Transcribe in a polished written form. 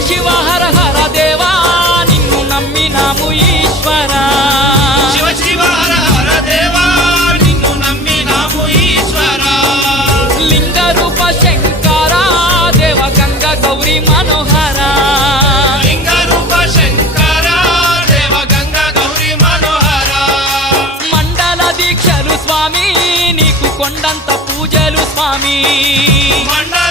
శివ హర హర దేవా నిన్ను నమ్మినాము ఈశ్వరా శివ శివ హర హర దేవా నిన్ను నమ్మినాము ఈశ్వరా లింగ రూప శంకరా దేవ గంగా గౌరీ మనోహర లింగ రూప శంకరా దేవ గంగా గౌరీ మనోహర మండల దీక్షలు స్వామి నీకు కొండంత పూజలు స్వామి మండల